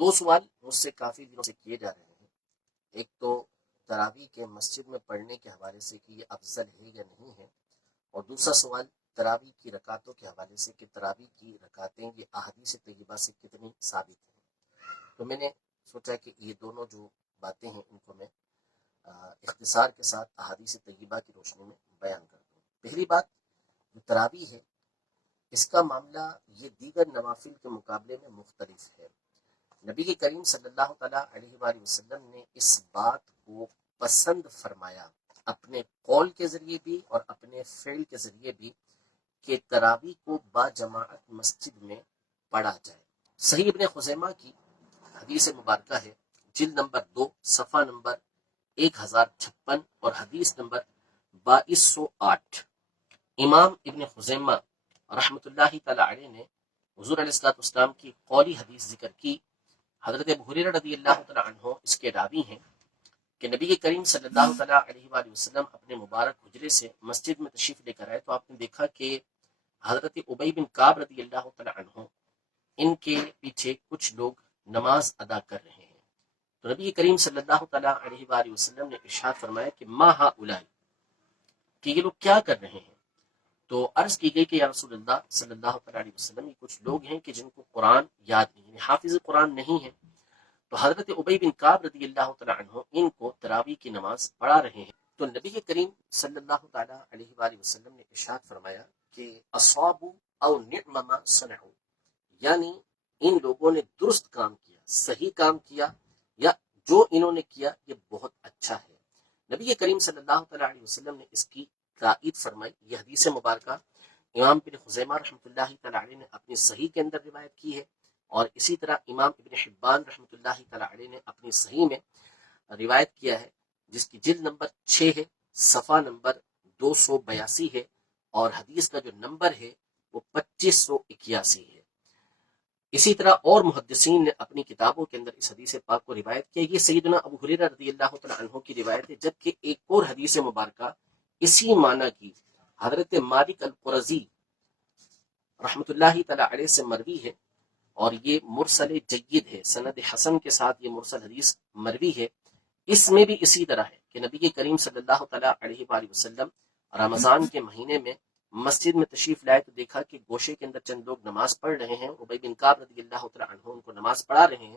دو سوال مجھ سے کافی دنوں سے کیے جا رہے ہیں۔ ایک تو تراویح کے مسجد میں پڑھنے کے حوالے سے کہ یہ افضل ہے یا نہیں ہے، اور دوسرا سوال تراویح کی رکعتوں کے حوالے سے کہ تراویح کی رکعتیں یہ احادیث طیبہ سے کتنی ثابت ہیں۔ تو میں نے سوچا کہ یہ دونوں جو باتیں ہیں ان کو میں اختصار کے ساتھ احادیث طیبہ کی روشنی میں بیان کر دوں۔ پہلی بات، جو تراویح ہے اس کا معاملہ یہ دیگر نوافل کے مقابلے میں مختلف ہے۔ نبی کریم صلی اللہ تعالیٰ علیہ وآلہ وسلم نے اس بات کو پسند فرمایا اپنے قول کے ذریعے بھی اور اپنے فعل کے ذریعے بھی کہ تراویح کو با جماعت مسجد میں پڑھا جائے۔ صحیح ابن خزیمہ کی حدیث مبارکہ ہے، جلد نمبر 2 صفحہ نمبر 1056 اور حدیث نمبر 2208۔ امام ابن خزیمہ رحمۃ اللہ تعالی علیہ نے حضور علیہ السلام کی قولی حدیث ذکر کی۔ حضرت ابو ہریرہ رضی اللہ تعالی عنہ اس کے راوی ہیں کہ نبی کریم صلی اللہ تعالی علیہ وآلہ وسلم اپنے مبارک حجرے سے مسجد میں تشریف لے کر آئے تو آپ نے دیکھا کہ حضرت ابی بن کعب رضی اللہ تعالی عنہ ان کے پیچھے کچھ لوگ نماز ادا کر رہے ہیں۔ تو نبی کریم صلی اللہ تعالی علیہ وآلہ وسلم نے ارشاد فرمایا کہ ما ہؤلاء، کہ یہ لوگ کیا کر رہے ہیں؟ تو عرض کی گئی کہ یا رسول اللہ صلی اللہ علیہ وسلم یہ کچھ لوگ ہیں کہ جن کو قرآن یاد نہیں، یعنی حافظ قرآن نہیں ہے۔ تو حضرت ابی بن کعب رضی اللہ تعالی عنہ ان کو تراویح کی نماز پڑھا رہے ہیں۔ تو نبی کریم صلی اللہ تعالی علیہ وآلہ وسلم نے ارشاد فرمایا کہ اصابوا او نعم ما صنعوا، یعنی ان لوگوں نے درست کام کیا، صحیح کام کیا، یا جو انہوں نے کیا یہ بہت اچھا ہے۔ نبی کریم صلی اللہ تعالی علیہ وسلم نے اس کی تائید فرمائی۔ یہ حدیث مبارکہ امام ابن خزیمہ رحمۃ اللہ تعالی علیہ نے اپنی صحیح کے اندر روایت کی ہے، اور اسی طرح امام ابن حبان رحمۃ اللہ تعالی علیہ نے اپنی صحیح میں روایت کیا ہے، جس کی جلد نمبر 6 ہے، صفحہ نمبر 282 ہے، اور حدیث کا جو نمبر ہے وہ 2581 ہے۔ اسی طرح اور محدثین نے اپنی کتابوں کے اندر اس حدیث پاک کو روایت کیا۔ یہ سیدنا ابو ہریرہ رضی اللہ تعالی عنہ کی روایت ہے، جبکہ ایک اور حدیث مبارکہ اسی معنی کی حضرت مالک القرظی رحمۃ اللہ تعالی علیہ سے مروی ہے، اور یہ مرسل جید ہے، سند حسن کے ساتھ یہ مرسل حدیث مروی ہے۔ اس میں بھی اسی طرح ہے کہ نبی کریم صلی اللہ تعالی علیہ وآلہ وسلم رمضان کے مہینے میں مسجد میں تشریف لائے تو دیکھا کہ گوشے کے اندر چند لوگ نماز پڑھ رہے ہیں، ابی بن کعب رضی اللہ تعالی عنہ ان کو نماز پڑھا رہے ہیں۔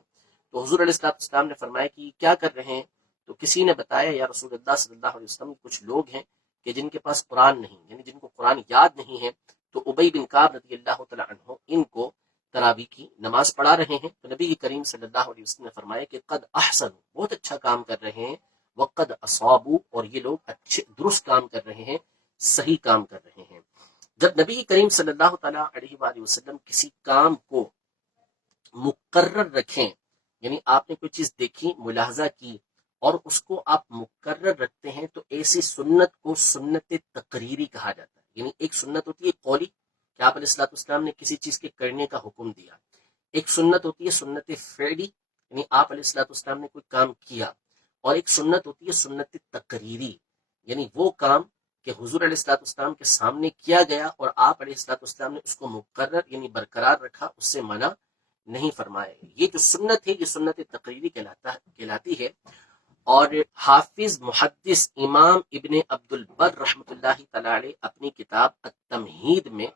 تو حضور علیہ السلام نے فرمایا کہ کیا کر رہے ہیں؟ تو کسی نے بتایا یا رسول اللہ صلی اللہ علیہ وسلم کچھ لوگ ہیں کہ جن کے پاس قرآن نہیں، یعنی جن کو قرآن یاد نہیں ہے، تو ابی بن کعب رضی اللہ تعالی عنہ ان کو تراویح کی نماز پڑھا رہے ہیں۔ تو نبی کریم صلی اللہ علیہ وسلم نے فرمایا کہ قد احسن، بہت اچھا کام کر رہے ہیں، وقد اصابوا، اور یہ لوگ اچھے درست کام کر رہے ہیں، صحیح کام کر رہے ہیں۔ جب نبی کریم صلی اللہ تعالیٰ علیہ وآلہ وسلم کسی کام کو مقرر رکھیں، یعنی آپ نے کوئی چیز دیکھی، ملاحظہ کی، اور اس کو آپ مقرر رکھتے ہیں، تو ایسی سنت کو سنت تقریری کہا جاتا ہے۔ یعنی ایک سنت ہوتی ہے قولی کہ آپ علیہ السلام نے کسی چیز کے کرنے کا حکم دیا، ایک سنت ہوتی ہے سنت فعلی، یعنی آپ علیہ السلام نے کوئی کام کیا، اور ایک سنت ہوتی ہے سنت تقریری، یعنی وہ کام کہ حضور علیہ السلام کے سامنے کیا گیا اور آپ علیہ السلام نے اس کو مقرر یعنی برقرار رکھا، اس سے منع نہیں فرمایا۔ یہ جو سنت ہے یہ سنت تقریری کہلاتی ہے۔ اور حافظ محدث امام ابن عبد البر رحمۃ اللہ تعالی علیہ اپنی کتاب التمہید میں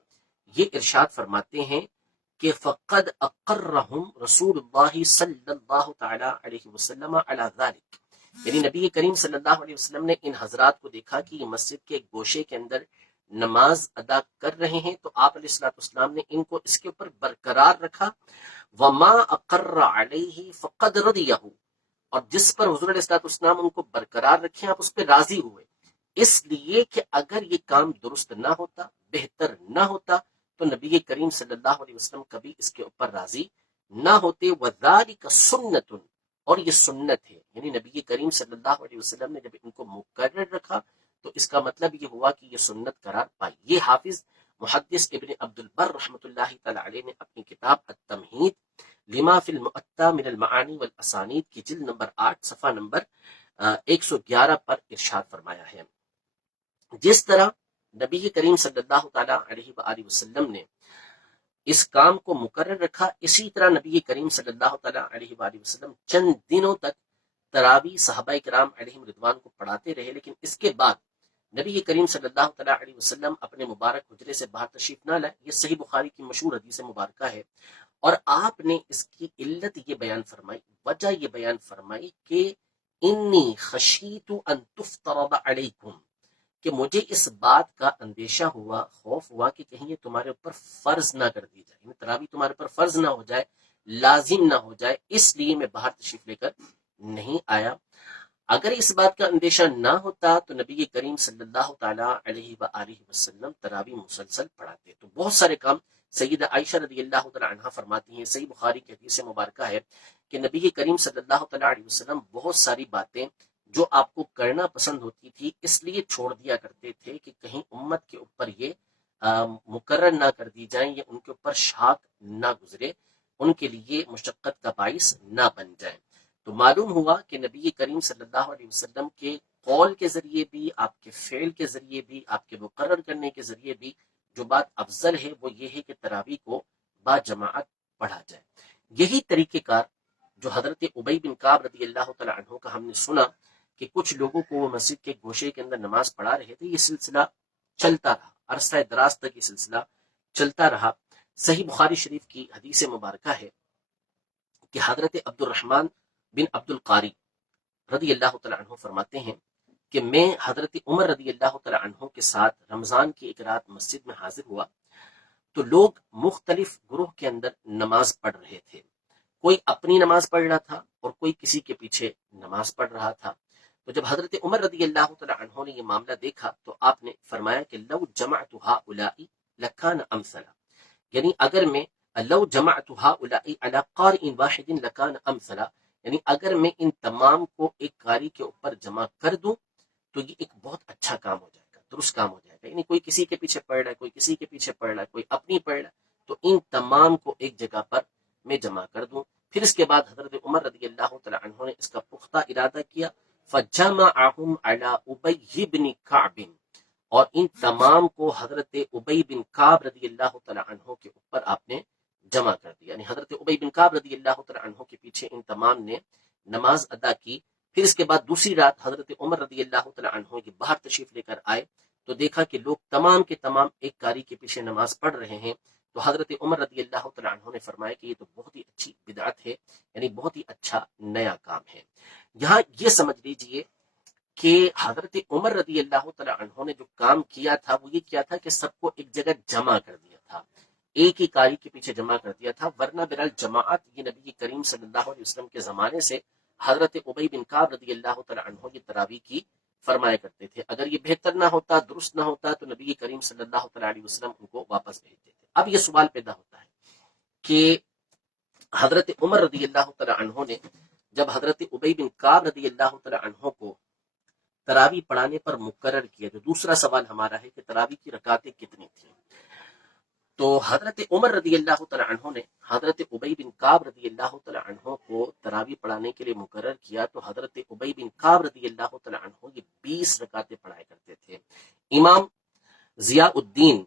یہ ارشاد فرماتے ہیں کہ فقد اقرہم رسول اللہ صلی اللہ تعالی علیہ وسلم علی ذلک، یعنی نبی کریم صلی اللہ علیہ وسلم نے ان حضرات کو دیکھا کہ یہ مسجد کے گوشے کے اندر نماز ادا کر رہے ہیں، تو آپ علیہ السلام نے ان کو اس کے اوپر برقرار رکھا۔ وما اقر علیہ فقد رضیہ، اور جس پر حضور علیہ السلام ان کو برقرار رکھیں آپ اس پہ راضی ہوئے، اس لیے کہ اگر یہ کام درست نہ ہوتا، بہتر نہ ہوتا، تو نبی کریم صلی اللہ علیہ وسلم کبھی اس کے اوپر راضی نہ ہوتے۔ وذالک سنت، اور یہ سنت ہے، یعنی نبی کریم صلی اللہ علیہ وسلم نے جب ان کو مقرر رکھا تو اس کا مطلب یہ ہوا کہ یہ سنت قرار پائی۔ یہ حافظ محدث ابن عبد البر رحمۃ اللہ تعالی علیہ نے اپنی کتاب التمہید لما فی المؤطا من المعانی والاسانید کی جلد نمبر 8 صفحہ نمبر 111 پر ارشاد فرمایا ہے۔ جس طرح نبی کریم صلی اللہ تعالی علیہ وآلہ وسلم نے اس کام کو مقرر رکھا۔ اسی طرح نبی کریم صلی اللہ تعالیٰ علیہ وآلہ وسلم چند دنوں تک تراویح صحابہ کرام علیہم رضوان کو پڑھاتے رہے، لیکن اس کے بعد نبی کریم صلی اللہ تعالیٰ علیہ وسلم اپنے مبارک حجرے سے باہر تشریف نہ لائے۔ یہ صحیح بخاری کی مشہور حدیث مبارکہ ہے، اور آپ نے اس کی علت یہ بیان فرمائی، وجہ یہ بیان فرمائی کہ انی خشیت ان تفترض علیکم، کہ مجھے اس بات کا اندیشہ ہوا، خوف ہوا کہ کہیں یہ تمہارے اوپر فرض نہ کر دی جائے، یعنی تراویح تمہارے اوپر فرض نہ ہو جائے، لازم نہ ہو جائے، اس لیے میں باہر تشریف لے کر نہیں آیا۔ اگر اس بات کا اندیشہ نہ ہوتا تو نبی کریم صلی اللہ تعالیٰ علیہ وآلہ وسلم تراویح مسلسل پڑھاتے۔ تو بہت سارے کام سیدہ عائشہ رضی اللہ تعالیٰ عنہ فرماتی ہیں، صحیح بخاری کی حدیث مبارکہ ہے کہ نبی کریم صلی اللہ تعالیٰ علیہ وسلم بہت ساری باتیں جو آپ کو کرنا پسند ہوتی تھی اس لیے چھوڑ دیا کرتے تھے کہ کہیں امت کے اوپر یہ مقرر نہ کر دی جائیں یا ان کے اوپر شاق نہ گزرے، ان کے لیے مشقت کا باعث نہ بن جائیں۔ تو معلوم ہوا کہ نبی کریم صلی اللہ علیہ وسلم کے قول کے ذریعے بھی، آپ کے فعل کے ذریعے بھی، آپ کے مقرر کرنے کے ذریعے بھی جو بات افضل ہے وہ یہ ہے کہ تراویح کو با جماعت پڑھا جائے۔ یہی طریقہ کار جو حضرت ابی بن کعب رضی اللہ تعالیٰ عنہ کا ہم نے سنا کہ کچھ لوگوں کو وہ مسجد کے گوشے کے اندر نماز پڑھا رہے تھے، یہ سلسلہ چلتا رہا، عرصہ دراز تک یہ سلسلہ چلتا رہا۔ صحیح بخاری شریف کی حدیث مبارکہ ہے کہ حضرت عبد الرحمن بن عبد القاری رضی اللہ تعالیٰ عنہ فرماتے ہیں کہ میں حضرت عمر رضی اللہ تعالیٰ عنہ کے ساتھ رمضان کی ایک رات مسجد میں حاضر ہوا، تو لوگ مختلف گروہ کے اندر نماز پڑھ رہے تھے، کوئی اپنی نماز پڑھ رہا تھا اور کوئی کسی کے پیچھے نماز پڑھ رہا تھا۔ تو جب حضرت عمر رضی اللہ تعالیٰ عنہ نے یہ معاملہ دیکھا تو آپ نے فرمایا کہ لو جمعت هؤلاء لکان امثلا، یعنی اگر میں لو جمعت هؤلاء على قارئ واحد لکان امثلا، یعنی اگر میں ان تمام کو ایک قاری کے اوپر جمع کر دوں تو یہ ایک بہت اچھا کام ہو جائے گا، درست کام ہو جائے گا، یعنی کوئی کسی کے پیچھے پڑھ رہا ہے، کوئی کسی کے پیچھے پڑھ رہا ہے، کوئی اپنی پڑھ رہا ہے، تو ان تمام کو ایک جگہ پر میں جمع کر دوں۔ پھر اس کے بعد حضرت عمر رضی اللہ تعالیٰ عنہ نے اس کا پختہ ارادہ کیا، فجمعهم على ابی بن کعب، اور ان تمام کو حضرت ابی بن کعب رضی اللہ تعالیٰ عنہ کے اوپر آپ نے جمع کر دیا، یعنی حضرت ابی بن کعب رضی اللہ تعالیٰ عنہ کے پیچھے ان تمام نے نماز ادا کی۔ پھر اس کے بعد دوسری رات حضرت عمر رضی اللہ تعالیٰ عنہ کی باہر تشریف لے کر آئے تو دیکھا کہ لوگ تمام کے تمام ایک قاری کے پیچھے نماز پڑھ رہے ہیں، تو حضرت عمر رضی اللہ تعالیٰ عنہ نے فرمایا کہ یہ تو بہت ہی اچھی بدعت ہے، یعنی بہت ہی اچھا نیا کام ہے۔ یہاں یہ سمجھ لیجئے کہ حضرت عمر رضی اللہ تعالیٰ عنہ نے جو کام کیا تھا وہ یہ کیا تھا کہ سب کو ایک جگہ جمع کر دیا تھا، ایک ہی قاری کے پیچھے جمع کر دیا تھا، ورنہ بہرحال جماعت یہ نبی کریم صلی اللہ علیہ وسلم کے زمانے سے حضرت ابی بن کعب رضی اللہ تعالیٰ عنہ کی تراویح کی فرمایا کرتے تھے۔ اگر یہ بہتر نہ ہوتا، درست نہ ہوتا، تو نبی کریم صلی اللہ تعالیٰ علیہ وسلم ان کو واپس بھیجتے تھے۔ اب یہ سوال پیدا ہوتا ہے کہ حضرت عمر رضی اللہ تعالیٰ عنہ نے جب حضرت ابی بن کعب رضی اللہ تعالیٰ عنہ کو تراویح پڑھانے پر مقرر کیا، جو دوسرا سوال ہمارا ہے کہ تراویح کی رکعتیں کتنی تھیں، تو حضرت عمر رضی اللہ تعالیٰ عنہ نے حضرت ابی بن کعب رضی اللہ تعالیٰ عنہ کو تراویح پڑھانے کے لیے مقرر کیا، تو حضرت ابی بن کعب رضی اللہ تعالیٰ عنہ یہ 20 رکعتیں پڑھایا کرتے تھے۔ امام ضیاء الدین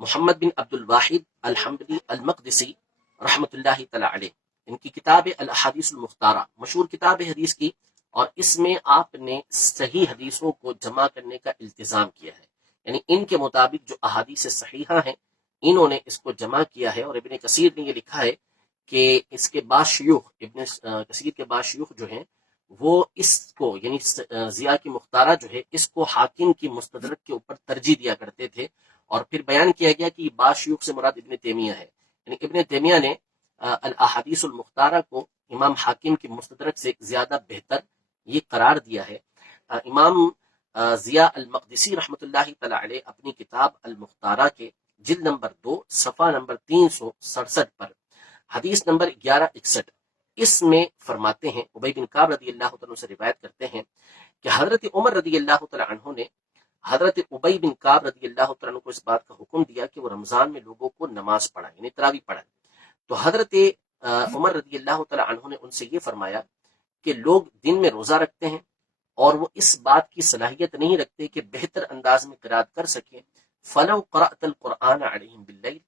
محمد بن عبد الواحد الحنبلی المقدسی رحمۃ اللہ تعالیٰ علیہ، ان کی کتاب الاحادیث المختارہ مشہور کتاب ہے حدیث کی، اور اس میں آپ نے صحیح حدیثوں کو جمع کرنے کا التزام کیا ہے، یعنی ان کے مطابق جو احادیث صحیحہ ہیں انہوں نے اس کو جمع کیا ہے۔ اور ابن کثیر نے یہ لکھا ہے کہ اس کے بعض شیوخ، ابن کثیر کے بعض شیوخ جو ہیں وہ اس کو یعنی ضیاء کی مختارہ جو ہے اس کو حاکم کی مستدرک کے اوپر ترجیح دیا کرتے تھے، اور پھر بیان کیا گیا کہ بعض شیوخ سے مراد ابن تیمیہ ہے، یعنی ابن تیمیہ نے الاحادیث المختارہ کو امام حاکم کی مستدرک سے زیادہ بہتر یہ قرار دیا ہے۔ امام ضیاء المقدسی رحمۃ اللہ تعالیٰ علیہ اپنی کتاب المختارہ کے جلد نمبر 2 صفحہ نمبر 367 پر حدیث نمبر 1161 اس میں فرماتے ہیں، ابی بن کعب رضی اللہ عنہ سے روایت کرتے ہیں کہ حضرت عمر رضی اللہ تعالیٰ عنہ نے حضرت ابی بن کعب رضی اللہ تعالیٰ عنہ کو اس بات کا حکم دیا کہ وہ رمضان میں لوگوں کو نماز پڑھائیں، یعنی تراویح پڑھائیں۔ تو حضرت عمر رضی اللہ تعالیٰ عنہ نے ان سے یہ فرمایا کہ لوگ دن میں روزہ رکھتے ہیں اور وہ اس بات کی صلاحیت نہیں رکھتے کہ بہتر انداز میں قرات کر سکیں، فلو قرأت القرآن علیہم باللیل،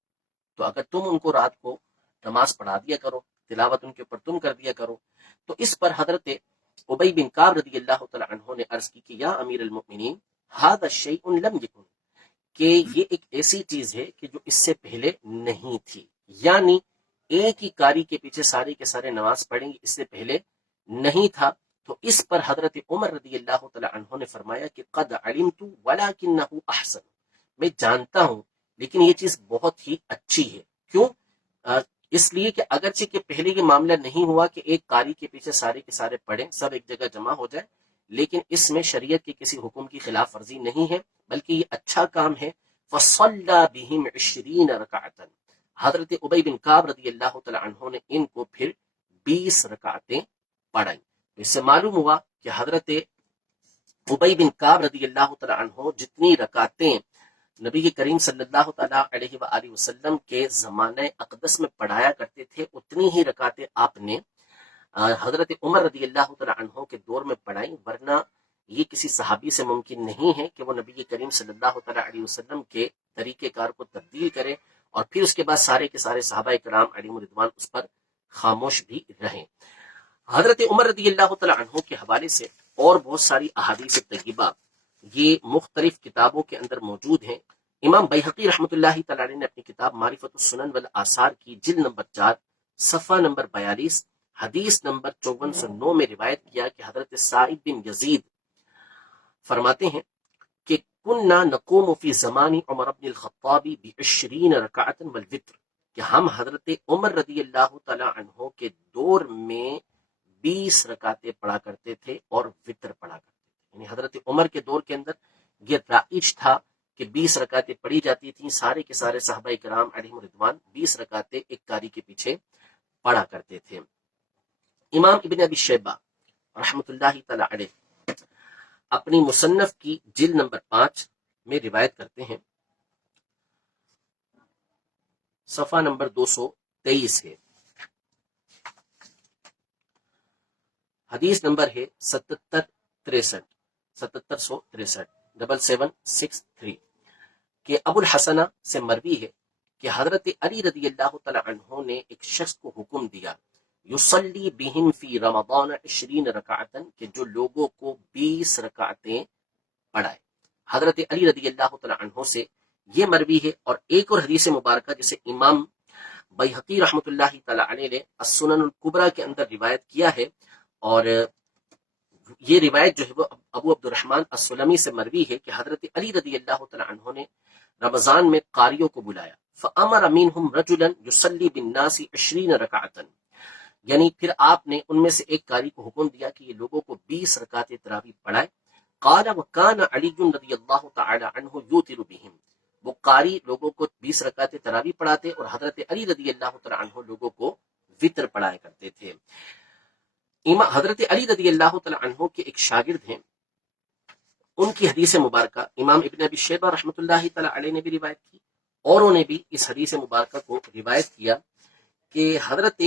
تو اگر تم ان کو رات کو نماز پڑھا دیا کرو، تلاوت ان کے اوپر تم کر دیا کرو۔ تو اس پر حضرت ابی بن کعب رضی اللہ تعالی عنہ نے عرض کی کہ یا امیر المؤمنین ھذا شیء لم یکن، کہ یہ ایک ایسی چیز ہے کہ جو اس سے پہلے نہیں تھی، یعنی ایک ہی قاری کے پیچھے سارے کے سارے نماز پڑھیں گے، اس سے پہلے نہیں تھا۔ تو اس پر حضرت عمر رضی اللہ تعالی عنہ نے فرمایا کہ قد علمت ولکنہ احسن، میں جانتا ہوں لیکن یہ چیز بہت ہی اچھی ہے۔ کیوں؟ اس لیے کہ اگرچہ کہ پہلے یہ معاملہ نہیں ہوا کہ ایک قاری کے پیچھے سارے کے سارے پڑھیں، سب ایک جگہ جمع ہو جائے، لیکن اس میں شریعت کے کسی حکم کی خلاف ورزی نہیں ہے، بلکہ یہ اچھا کام ہے۔ فصلی بہم 20 رکعتا، حضرت ابی بن کعب رضی اللہ تعالی عنہ نے ان کو پھر 20 رکعتیں پڑھائیں۔ اس سے معلوم ہوا کہ حضرت ابی بن کعب رضی اللہ تعالی عنہ جتنی رکعتیں نبی کریم صلی اللہ تعالیٰ علیہ وآلہ وسلم کے زمانہ اقدس میں پڑھایا کرتے تھے، اتنی ہی رکعتیں آپ نے حضرت عمر رضی اللہ تعالیٰ عنہ کے دور میں پڑھائیں، ورنہ یہ کسی صحابی سے ممکن نہیں ہے کہ وہ نبی کریم صلی اللہ تعالیٰ علیہ وسلم کے طریقہ کار کو تبدیل کرے اور پھر اس کے بعد سارے کے سارے صحابہ کرام علیہم رضوان اس پر خاموش بھی رہیں۔ حضرت عمر رضی اللہ تعالیٰ عنہ کے حوالے سے اور بہت ساری احادیث طیبہ یہ مختلف کتابوں کے اندر موجود ہیں۔ امام بیہقی رحمۃ اللہ تعالی علیہ نے اپنی کتاب معرفت السنن والآثار کی جلد نمبر 4 صفحہ نمبر 42 حدیث نمبر 5409 میں روایت کیا کہ حضرت سعید بن یزید فرماتے ہیں کہ کننا نقوم فی زمان عمر بن الخطاب ب20 رکعۃ والوتر، کہ ہم حضرت عمر رضی اللہ تعالی عنہ کے دور میں 20 رکعتیں پڑھا کرتے تھے اور وتر پڑھا کرتے تھے، یعنی حضرت عمر کے دور کے اندر یہ رائج تھا کہ 20 رکعتیں پڑھی جاتی تھیں، سارے کے سارے صحابہ کرام علیہم رضوان 20 رکعتیں ایک قاری کے پیچھے پڑھا کرتے تھے۔ امام ابن ابی شیبہ رحمۃ اللہ تعالی علیہ اپنی مصنف کی جلد نمبر 5 میں روایت کرتے ہیں، صفحہ نمبر 223 ہے، حدیث نمبر ہے 7763 کہ ابو الحسنہ سے مروی ہے کہ حضرت علی رضی اللہ تعالی عنہ نے ایک شخص کو حکم دیا یصلی بہم فی رمضان 20 رکعتا، کہ جو لوگوں کو 20 رکعتیں پڑھائے۔ حضرت علی رضی اللہ تعالی عنہ سے یہ مروی ہے، اور ایک اور حدیث مبارکہ جسے امام بیہقی رحمۃ اللہ تعالی علیہ نے السنن الکبریٰ کے اندر روایت کیا ہے، اور یہ روایت جو ہے وہ ابو عبد الرحمن السلمی سے مروی ہے کہ حضرت علی رضی اللہ تعالی عنہ نے رمضان میں قاریوں کو بلایا، فامر منہم رجلا یصلی بالناس 20 رکعتا، یعنی پھر آپ نے ان میں سے ایک قاری کو حکم دیا کہ یہ لوگوں کو 20 رکعت تراویح پڑھائے۔ قال وکان علی رضی اللہ تعالی عنہ یوتر بہم، وہ قاری لوگوں کو 20 رکعت تراویح پڑھاتے اور حضرت علی رضی اللہ تعالی عنہ لوگوں کو وتر پڑھایا کرتے تھے۔ حضرت علی رضی اللہ تعالی عنہ کے ایک شاگرد ہیں، ان کی حدیث مبارکہ امام ابن ابی شیبہ رحمۃ اللہ تعالی علیہ نے بھی روایت کی، اور انہوں نے بھی اس حدیث مبارکہ کو روایت کیا کہ حضرت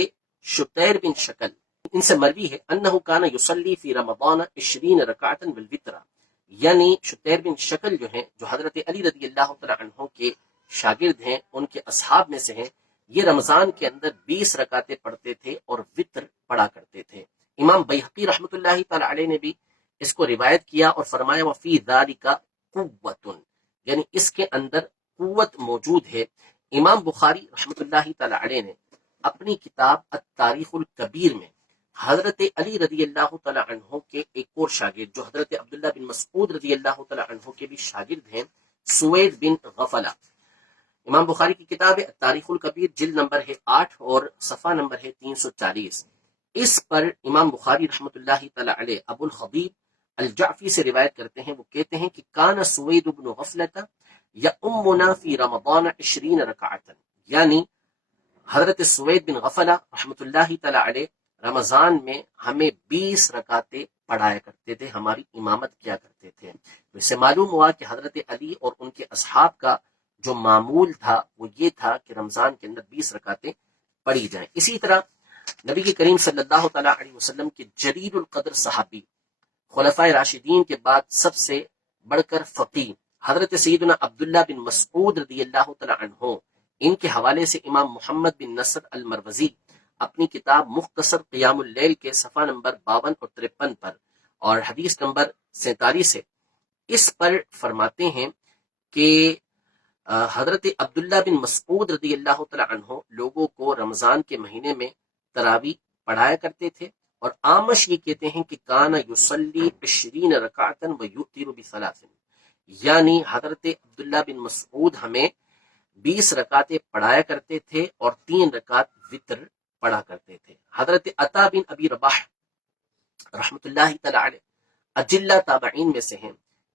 شتیر بن شکل ان سے مروی ہے انہ کان یصلی فی رمضان 20 رکعتا والوتر، یعنی شتیر بن شکل جو ہیں، جو حضرت علی رضی اللہ تعالی عنہ کے شاگرد ہیں، ان کے اصحاب میں سے ہیں، یہ رمضان کے اندر 20 رکعتیں پڑھتے تھے اور وتر پڑھا کرتے تھے۔ امام بیہقی رحمۃ اللہ تعالی علیہ نے بھی اس کو روایت کیا اور فرمایا وفی ذالک قوۃ، یعنی اس کے اندر قوت موجود ہے۔ امام بخاری رحمۃ اللہ تعالی علیہ نے اپنی کتاب التاریخ الکبیر میں حضرت علی رضی اللہ تعالی عنہ کے ایک اور شاگرد جو حضرت عبداللہ بن مسعود رضی اللہ تعالی عنہ کے بھی شاگرد ہیں، سوید بن غفلہ، امام بخاری کی کتاب ہے تاریخ الکبیر جلد نمبر ہے 8 اور صفحہ نمبر ہے 340، اس پر امام بخاری رحمۃ اللہ تعالی علیہ ابو الخبیب الجعفی سے روایت کرتے ہیں، وہ کہتے ہیں کہ کان سوید بن غفلۃ یؤمنا فی رمضان 20 رکعتا، یعنی حضرت سوید بن غفلہ رحمۃ اللہ تعالی علیہ رمضان میں ہمیں 20 رکعتیں پڑھایا کرتے تھے، ہماری امامت کیا کرتے تھے۔ اس سے معلوم ہوا کہ حضرت علی اور ان کے اصحاب کا جو معمول تھا وہ یہ تھا کہ رمضان کے اندر 20 رکعتیں پڑھی جائیں۔ اسی طرح نبی کریم صلی اللہ تعالیٰ علیہ وسلم کے جلیل القدر صحابی، خلفائے راشدین کے بعد سب سے بڑھ کر فقیہ حضرت سیدنا عبداللہ بن مسعود رضی اللہ تعالیٰ عنہ ان کے حوالے سے امام محمد بن نصر المروزی اپنی کتاب مختصر قیام اللیل کے صفحہ نمبر 52 اور 53 پر اور حدیث نمبر 47 سے اس پر فرماتے ہیں کہ حضرت عبداللہ بن مسعود رضی اللہ تعالی عنہ لوگوں کو رمضان کے مہینے میں تراویح پڑھایا کرتے تھے، اور آمش یہ کہتے ہیں کہ کان یصلی 20 رکعتا و یؤتر بثلاث، یعنی حضرت عبداللہ بن مسعود ہمیں 20 رکعتیں پڑھایا کرتے تھے اور 3 رکعت وطر پڑھا کرتے تھے۔ حضرت عطا بن ابی رباح رحمۃ اللہ تعالی علیہ اجلہ تابعین میں سے ہیں،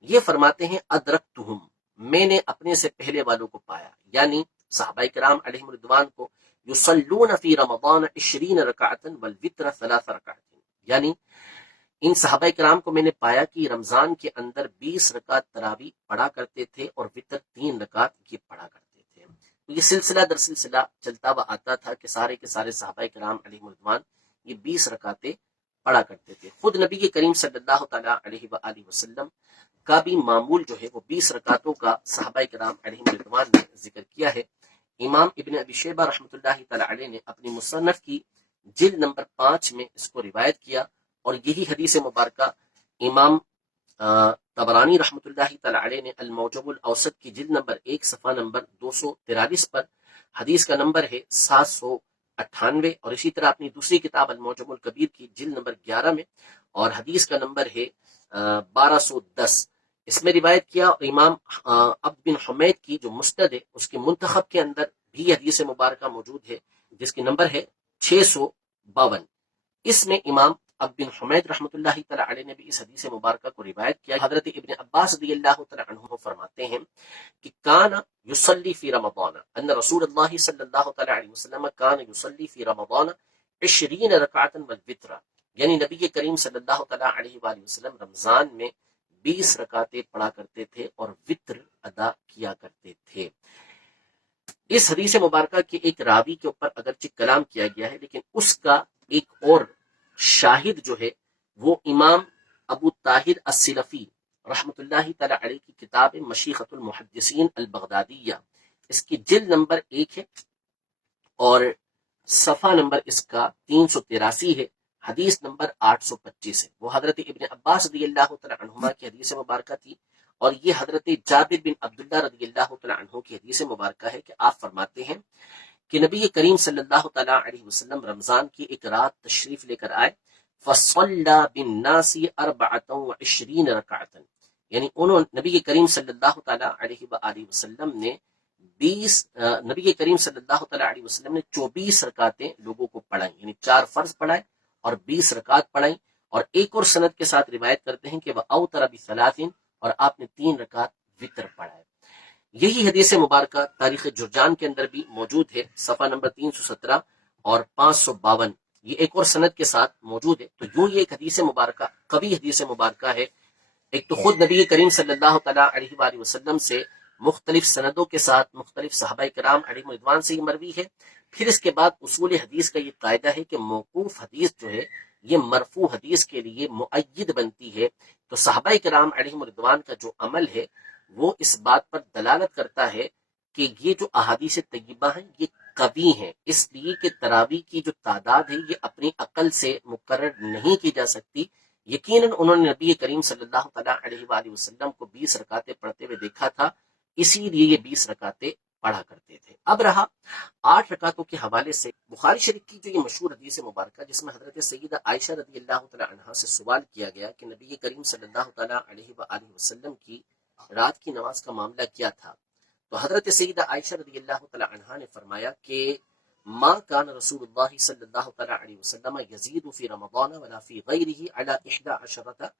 یہ فرماتے ہیں ادرکتہم، میں نے اپنے سے پہلے والوں کو پایا، یعنی صحابہ کرام علیہم رضوان کو، یصلون فی رمضان 20 رکعتا والوتر 3 رکعات، یعنی ان صحابہ کرام کو میں نے پایا کہ رمضان کے اندر 20 رکعت تراویح پڑھا کرتے تھے اور وطر 3 رکعت یہ پڑھا کرتے تھے۔ تو یہ سلسلہ در سلسلہ چلتا ہوا آتا تھا کہ سارے کے سارے صحابہ کرام علیہم رضوان یہ 20 رکعتیں پڑھا کرتے تھے۔ خود نبی کریم صلی اللہ تعالیٰ علیہ وآلہ وسلم کا بھی معمول جو ہے وہ 20 رکعتوں کا صحابہ کرام علیہم رضوان نے ذکر کیا ہے۔ امام ابن ابی شیبہ رحمۃ اللہ تعالی علیہ نے اپنی مصنف کی جلد نمبر 5 میں اس کو روایت کیا، اور یہی حدیث مبارکہ امام طبرانی رحمۃ اللہ تعالی علیہ نے المعجم الاوسط کی جلد نمبر 1 صفحہ نمبر 243 پر حدیث کا نمبر ہے 798، اور اسی طرح اپنی دوسری کتاب المعجم الکبیر کی جلد نمبر 11 میں اور حدیث کا نمبر ہے 1210 اس میں روایت کیا۔ اور امام عبد بن حمید کی جو مسند ہے اس کے منتخب کے اندر بھی حدیث مبارکہ موجود ہے جس کی نمبر ہے 652۔ اس میں امام عبد بن حمید رحمۃ اللہ تعالی علیہ نے بھی اس حدیث مبارکہ کو روایت کیا۔ حضرت ابن عباس رضی اللہ تعالی عنہ فرماتے ہیں کہ کان یصلی فی رمضان ان رسول اللہ صلی اللہ تعالی علیہ وسلم کان یصلی فی رمضان 20 رکعتا والوتر، یعنی نبی کریم صلی اللہ تعالی علیہ وآلہ وسلم رمضان میں 20 رکعتیں پڑھا کرتے تھے اور وطر ادا کیا کرتے تھے۔ اس حدیث مبارکہ کے ایک راوی کے اوپر اگرچہ کلام کیا گیا ہے، لیکن اس کا ایک اور شاہد جو ہے وہ امام ابو طاہر السلفی رحمۃ اللہ تعالی علیہ کی کتاب مشیخۃ المحدثین البغدادیہ، اس کی جلد نمبر 1 ہے اور صفحہ نمبر اس کا 383 ہے، حدیث نمبر 825 ہے۔ وہ حضرت ابن عباس رضی اللہ تعالی عنہما کی حدیث مبارکہ تھی، اور یہ حضرت جابر بن عبداللہ رضی اللہ تعالی عنہ کی حدیث مبارکہ ہے کہ آپ فرماتے ہیں کہ نبی کریم صلی اللہ تعالی علیہ وسلم رمضان کی ایک رات تشریف لے کر آئے، فصلی بالناس 24 رکعتا، یعنی نبی کریم صلی اللہ تعالی علیہ وآلہ وسلم نے نبی کریم صلی اللہ تعالی علیہ وسلم نے 24 رکعتیں لوگوں کو پڑھائیں، یعنی 4 فرض پڑھائے اور 20 رکعت پڑھائیں، اور ایک اور سند کے ساتھ روایت کرتے ہیں کہ وہ اوتر بثلاث، اور آپ نے 3 رکعت وطر پڑھائے۔ یہی حدیث مبارکہ تاریخ جرجان کے اندر بھی موجود ہے، صفحہ نمبر 317 اور 552، یہ ایک اور سند کے ساتھ موجود ہے۔ تو یوں یہ ایک حدیث مبارکہ قوی حدیث مبارکہ ہے۔ ایک تو خود نبی کریم صلی اللہ تعالی علیہ وآلہ وسلم سے مختلف سندوں کے ساتھ مختلف صحابہ کرام علیہ رضوان سے یہ مروی ہے، پھر اس کے بعد اصول حدیث کا یہ قاعدہ ہے کہ موقوف حدیث جو ہے یہ مرفوع حدیث کے لیے مؤید بنتی ہے۔ تو صحابہ کرام علیہ رضوان کا جو عمل ہے وہ اس بات پر دلالت کرتا ہے کہ یہ جو احادیث طیبہ ہیں یہ قوی ہیں، اس لیے کہ تراویح کی جو تعداد ہے یہ اپنی عقل سے مقرر نہیں کی جا سکتی۔ یقیناً انہوں نے نبی کریم صلی اللہ تعالیٰ علیہ وآلہ وسلم کو 20 رکعتیں پڑھتے ہوئے دیکھا تھا، اسی لیے یہ 20 رکعتیں پڑھا کرتے تھے۔ اب رہا 8 رکعتوں کے حوالے سے بخاری شریف کی جو یہ مشہور حدیث مبارکہ جس میں حضرت سیدہ عائشہ رضی اللہ تعالیٰ عنہا سے سوال کیا گیا کہ نبی کریم صلی اللہ تعالیٰ علیہ وآلہ وسلم کی رات کی نماز کا معاملہ کیا تھا، تو حضرت سیدہ عائشہ رضی اللہ تعالیٰ عنہا نے فرمایا کہ ما کان رسول اللہ صلی اللہ تعالیٰ علیہ وسلم یزید فی رمضان ولا فی غیرہ علی 11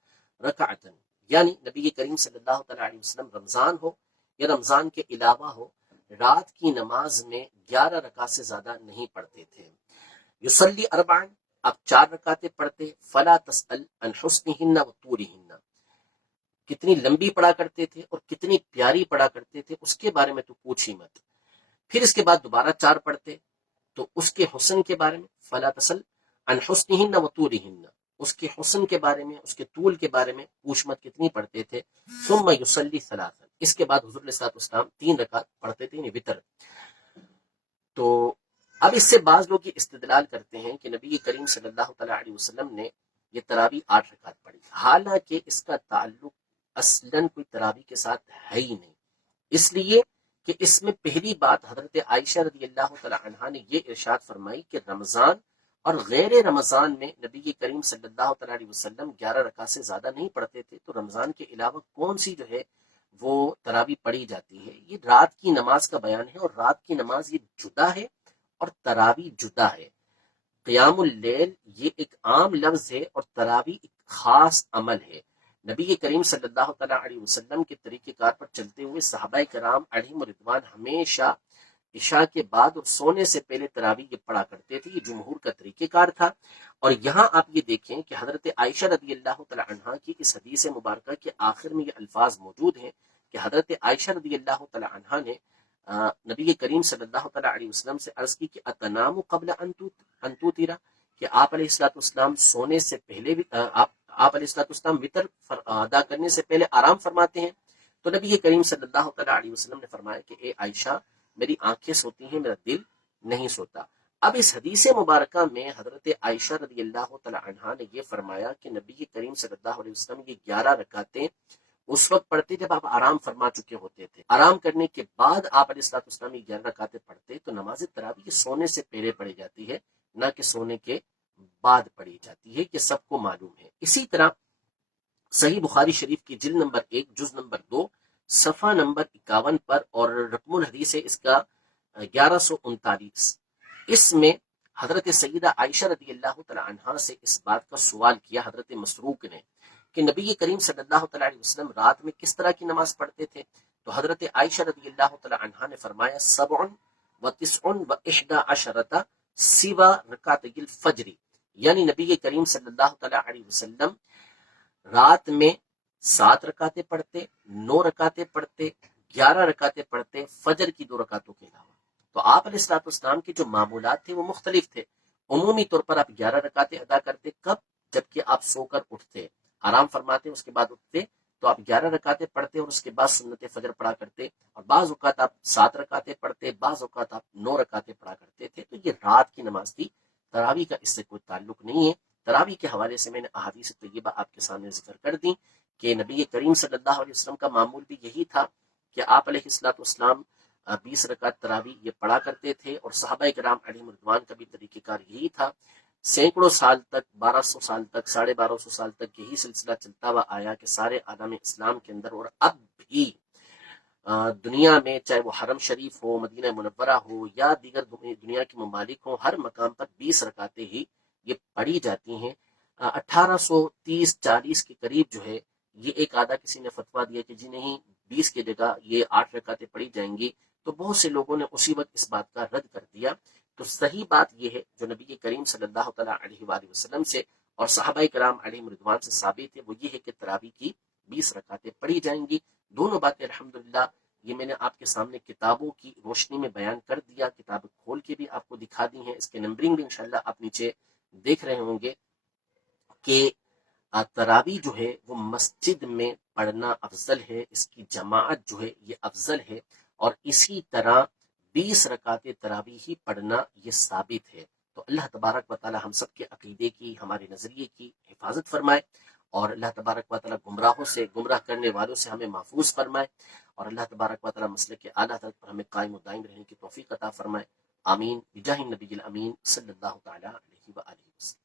رکعتا، یعنی نبی کریم صلی اللہ تعالیٰ علیہ وسلم رمضان ہو یا رمضان کے علاوہ ہو رات کی نماز میں 11 رکعت سے زیادہ نہیں پڑھتے تھے۔ یصلی 4، اب 4 رکعتیں پڑھتے، فلا تسأل عن حسنہن و طولہن، کتنی لمبی پڑھا کرتے تھے اور کتنی پیاری پڑھا کرتے تھے اس کے بارے میں تو پوچھ ہی مت۔ پھر اس کے بعد دوبارہ 4 پڑھتے تو اس کے حسن کے بارے میں، فلا تسأل عن حسنہن و طولہن، اس کے حسن کے بارے میں اس کے طول کے بارے میں پوچھ مت کتنی پڑھتے تھے۔ ثم یصلی 3، اس کے بعد حضور علیہ الصلوۃ والسلام 3 رکعت پڑھتے تھے، یعنی وتر۔ تو اب اس سے بعض لوگ یہ استدلال کرتے ہیں کہ نبی کریم صلی اللہ تعالیٰ علیہ وسلم نے یہ تراویح 8 رکعت پڑھی، حالانکہ اس کا تعلق اصلاً کوئی تراویح کے ساتھ ہے ہی نہیں، اس لیے کہ اس میں پہلی بات حضرت عائشہ رضی اللہ تعالیٰ عنہا نے یہ ارشاد فرمائی کہ رمضان اور غیر رمضان میں نبی کریم صلی اللہ تعالیٰ علیہ وسلم 11 رکعت سے زیادہ نہیں پڑھتے تھے، تو رمضان کے علاوہ کون سی جو ہے وہ تراویح پڑھی جاتی ہے؟ یہ رات کی نماز کا بیان ہے، اور رات کی نماز یہ جدا ہے اور تراویح جدا ہے۔ قیام اللیل یہ ایک عام لفظ ہے اور تراویح ایک خاص عمل ہے۔ نبی کریم صلی اللہ تعالیٰ علیہ وسلم کے طریقہ کار پر چلتے ہوئے صحابہ کرام علیہم رضوان ہمیشہ عشاء کے بعد اور سونے سے پہلے تراویح یہ پڑھا کرتے تھے، یہ جمہور کا طریقہ کار تھا۔ اور یہاں آپ یہ دیکھیں کہ حضرت عائشہ رضی اللہ تعالیٰ عنہا کی اس حدیث مبارکہ کے آخر میں یہ الفاظ موجود ہیں کہ حضرت عائشہ رضی اللہ تعالیٰ عنہا نے نبی کریم صلی اللہ تعالیٰ علیہ وسلم سے عرض کی کہ اتنام قبل ان توترا، کہ آپ علیہ الصلوۃ والسلام سونے سے پہلے بھی آپ علیہ الصلوۃ والسلام وطر ادا کرنے سے پہلے آرام فرماتے ہیں؟ تو نبی کریم صلی اللہ تعالیٰ علیہ وسلم نے فرمایا کہ اے عائشہ، میری آنکھیں سوتی ہیں، میرا دل نہیں سوتا۔ اب اس حدیث مبارکہ میں حضرت عائشہ رضی اللہ تعالیٰ عنہا نے یہ فرمایا کہ نبی کریم صلی اللہ علیہ وسلم یہ 11 رکعتیں اس وقت پڑھتے جب آپ آرام فرما چکے ہوتے تھے، آرام کرنے کے بعد آپ علیہ الصلوۃ والسلام 11 رکعتیں پڑھتے، تو نماز تراویح سونے سے پہلے پڑھی جاتی ہے، نہ کہ سونے کے بعد پڑھی جاتی ہے، کہ سب کو معلوم ہے۔ اسی طرح صحیح بخاری شریف کی جلد نمبر 1 جز نمبر 2 صفحہ نمبر 51 پر، اور رقم الحدیث ہے اس کا 1139، اس میں حضرت سیدہ عائشہ رضی اللہ تعالیٰ عنہا سے اس بات کا سوال کیا حضرت مسروق نے کہ نبی کریم صلی اللہ تعالیٰ علیہ وسلم رات میں کس طرح کی نماز پڑھتے تھے؟ تو حضرت عائشہ رضی اللہ تعالیٰ عنہا نے فرمایا 7 و 19 سوا رکعت الفجر، یعنی نبی کریم صلی اللہ تعالیٰ علیہ وسلم رات میں 7 رکعتیں پڑھتے، 9 رکعتیں پڑھتے، 11 رکعتیں پڑھتے، فجر کی 2 رکعتوں کے علاوہ۔ تو آپ علیہ الصلوۃ والسلام کے جو معمولات تھے وہ مختلف تھے۔ عمومی طور پر آپ 11 رکعتیں ادا کرتے، کب؟ جبکہ آپ سو کر اٹھتے، آرام فرماتے، اس کے بعد اٹھتے تو آپ 11 رکعتیں پڑھتے اور اس کے بعد سنت فجر پڑھا کرتے، اور بعض اوقات آپ 7 رکعتیں پڑھتے، بعض اوقات آپ 9 رکعتیں پڑھا کرتے تھے۔ تو یہ رات کی نماز تھی، تراویح کا اس سے کوئی تعلق نہیں ہے۔ تراویح کے حوالے سے میں نے احادیث طیبہ آپ کے سامنے ذکر کر دی کہ نبی کریم صلی اللہ علیہ وسلم کا معمول بھی یہی تھا کہ آپ علیہ الصلوۃ والسلام 20 رکعت تراویح یہ پڑھا کرتے تھے، اور صحابہ کرام علیہم رضوان کا بھی طریقہ کار یہی تھا۔ سینکڑوں سال تک، 1200 سال تک، 1250 سال تک یہی سلسلہ چلتا ہوا آیا کہ سارے عالم اسلام کے اندر، اور اب بھی دنیا میں، چاہے وہ حرم شریف ہو، مدینہ منورہ ہو، یا دیگر دنیا کے ممالک ہوں، ہر مقام پر 20 رکعتیں ہی یہ پڑھی جاتی ہیں۔ 1830-40 کے قریب جو ہے یہ ایک آدھا کسی نے فتویٰ دیا کہ جی نہیں، 20 کی جگہ یہ 8 رکعتیں پڑھی جائیں گی، تو بہت سے لوگوں نے اسی وقت اس بات کا رد کر دیا۔ تو صحیح بات یہ ہے جو نبی کریم صلی اللہ تعالیٰ علیہ وآلہ وسلم سے اور صحابہ کرام علیہ رضوان سے ثابت ہے، وہ یہ ہے کہ تراویح کی 20 رکعتیں پڑھی جائیں گی۔ دونوں باتیں الحمدللہ یہ میں نے آپ کے سامنے کتابوں کی روشنی میں بیان کر دیا، کتابیں کھول کے بھی آپ کو دکھا دی ہیں، اس کے نمبرنگ بھی انشاءاللہ آپ نیچے دیکھ رہے ہوں گے کہ تراویح جو ہے وہ مسجد میں پڑھنا افضل ہے، اس کی جماعت جو ہے یہ افضل ہے، اور اسی طرح 20 رکعت تراویح ہی پڑھنا یہ ثابت ہے۔ تو اللہ تبارک و تعالی ہم سب کے عقیدے کی، ہمارے نظریے کی حفاظت فرمائے، اور اللہ تبارک و تعالی گمراہوں سے، گمراہ کرنے والوں سے ہمیں محفوظ فرمائے، اور اللہ تبارک و تعالی مسلک اعلیٰ حضرت پر ہمیں قائم و دائم رہنے کی توفیق عطا فرمائے۔ آمین بجاہ النبی الامین صلی اللہ تعالی علیہ وآلہ وسلم۔